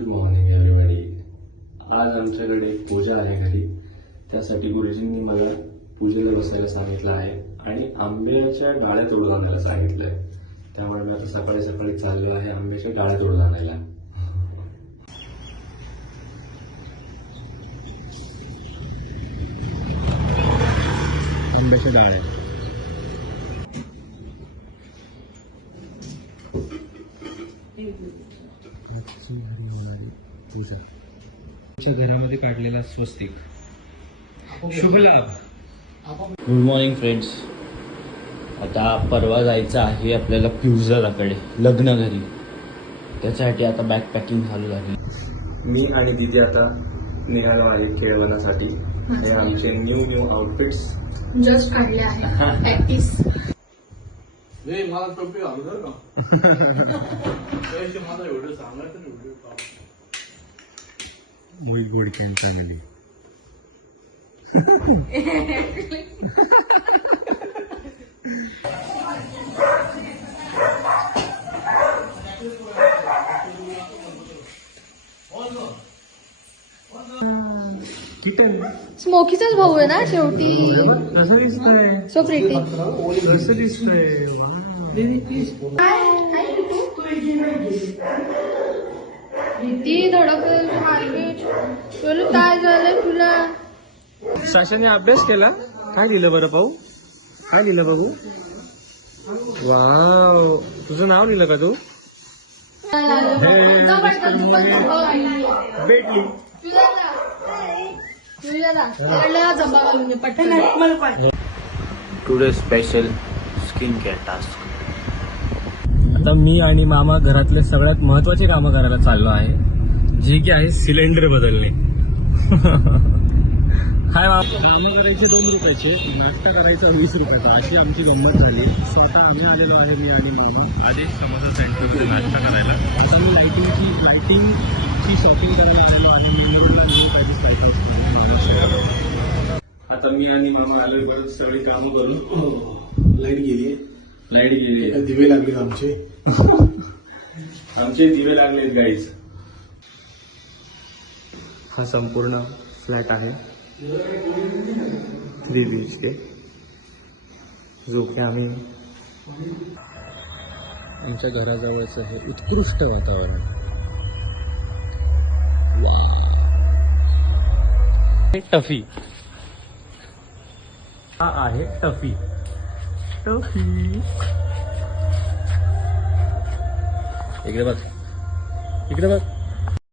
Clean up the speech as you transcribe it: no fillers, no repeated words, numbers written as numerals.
Good morning everybody. आज आमच्याकडे पूजा आहे घरी. त्यासाठी गुरुजींनी मला पूजेला बसायला सांगितलं आहे आणि आंब्याच्या डाळ्या तोडून आणायला सांगितलंय. त्यामुळे मी आता सकाळी सकाळी चाललो आहे आंब्याच्या डाळ्या तोडून आणायला. आंब्याच्या डाळ्या पूजा घरामध्ये काढलेला स्वस्तिक. शुभ लाभ. Good morning friends. आता परवा जायचं आहे आपल्याला फ्युजराकडे लग्न घरी. त्याच्यासाठी आता बॅग पॅकिंग चालू झाली. मी आणि दीदी आता निघालो आहे खेळवण्यासाठी. हे आमचे न्यू आउटफिट्स जस्ट काढले आहे. प्रॅक्टिस. मला टोपी घालू दर का माझा व्हिडिओ सांगायचं व्हिडिओ मोहित गोडके चांगली. स्मोकीचाच भाऊ आहे ना शेवटी. कसं दिसतंय? So pretty. कसं दिसतंय? प्रीती धडक मार्केट. काय झालं तुला? साशाने अभ्यास केला. काय लिहिलं बरं पाहू? काय लिहिलं बघू? वाव, तुझं नाव लिहिलं का तू? भेटली. Today special skin care task. आता मी आणि मामा घरातले सगळ्यात महत्वाची कामं करायला चाललो आहे, जी की आहे सिलेंडर बदलणे. हाय मामा. कामं करायचे 2 रुपयाचे, नाश्ता करायचा 20 रुपयाचा, अशी आमची गंमत झाली. स्वतः आम्ही आलेलो आहे, मी आणि मामा आधी समोसा सेंटरमध्ये नाश्ता करायला. आता मी लाइटिंगची शॉपिंग करायला आलेलो आहे. मेमोरीला न्यू पॅरिस लाईट हाऊस. आता मी आणि मामा आलोय परत सगळी कामं करून. लाईट गेली. दिवे लागले आमचे दिवे लागलेत गाईज. हा संपूर्ण फ्लॅट आहे 3 BHK, जो की आम्ही आमच्या घराजवळचं हे उत्कृष्ट वातावरण. टफी. हा आहे टफी. इकडे बघ, इकडे बघ.